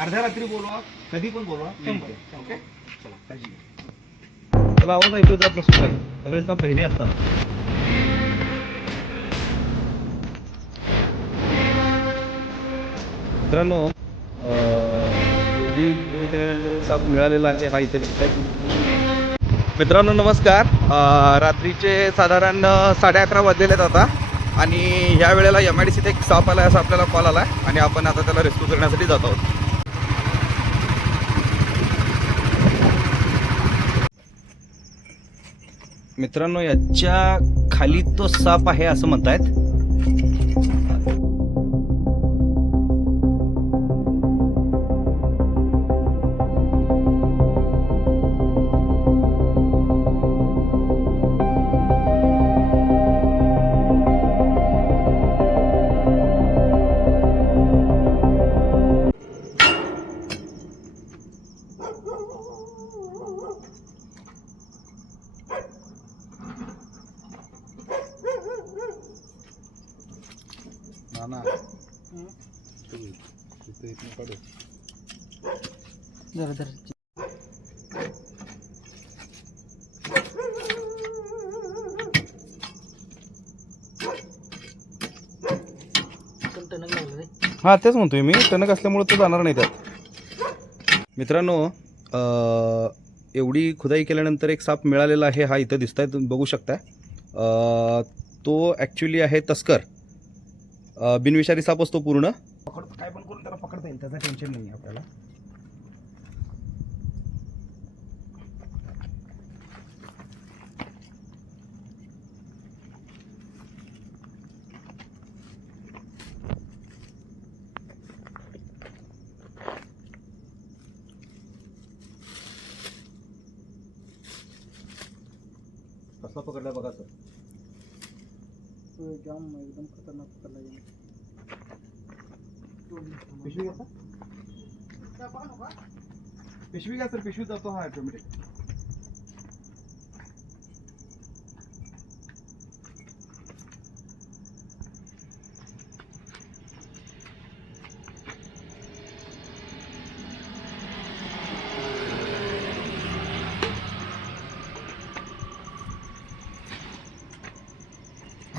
अर्ध्या रात्री बोलवा, कधी पण बोलवा. ओके, चला काळजी घ्या. त्याला आवाज ऐकू जात नसतो काय सगळेच काम पहिले असतात. मित्रांनो साप मिळालेला आहे हा इथे. मित्रांनो नमस्कार. रात्रीचे साधारण 11:30 वाजलेले आहेत आता आणि ह्या वेळेला MIDCत एक साप आला असा आपल्याला कॉल आला आहे आणि आपण आता त्याला रेस्क्यू करण्यासाठी जात आहोत. मित्रांनो याच्या खाली तो साप आहे असं म्हणतायत. नाना हा तेच म्हणतोय मी, टणक असल्यामुळे तो जाणार नाही त्यात. मित्रांनो एवढी खुदाई केल्यानंतर एक साप मिळालेला आहे. हा इथं दिसताय, तुम्ही बघू शकताय. तो ॲक्च्युली आहे तस्कर. बिनविषारी साप असतो पूर्ण. काय पण करून त्याला पकडता येईल, त्याचं टेन्शन नाही आपल्याला. कसला पकडलाय बघा सर. जाम एकदम खतरनाक पकडला. पिशवी घ्या पिशवी घ्या सर, पिशवी जातो हा ऑटोमॅटिक.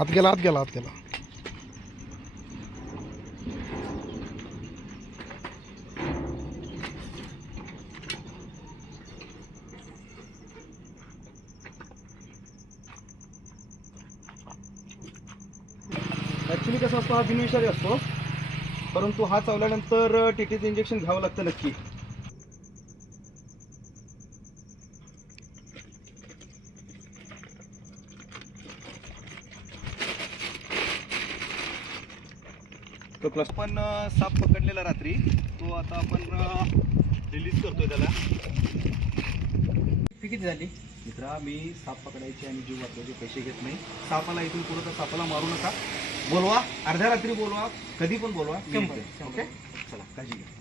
आत गेला आत गेला आत गेला. ॲक्च्युली कसं असतो, हा बिनविषारी असतो, परंतु हा चावल्यानंतर टीटीचं इंजेक्शन घ्यावं लागतं नक्की. तो पण साप पकडलेला रात्री, तो आता आपण रिलीज करतोय त्याला. किती झाली मित्रा? मी साप पकडायचे आणि जीव वाचवायचे पैसे घेत नाही. सापाला इथून पुढे तर सापाला मारू नका. बोलवा, अर्ध्या रात्री बोलवा, कधी पण बोलवा. ओके, चला काळजी घ्या.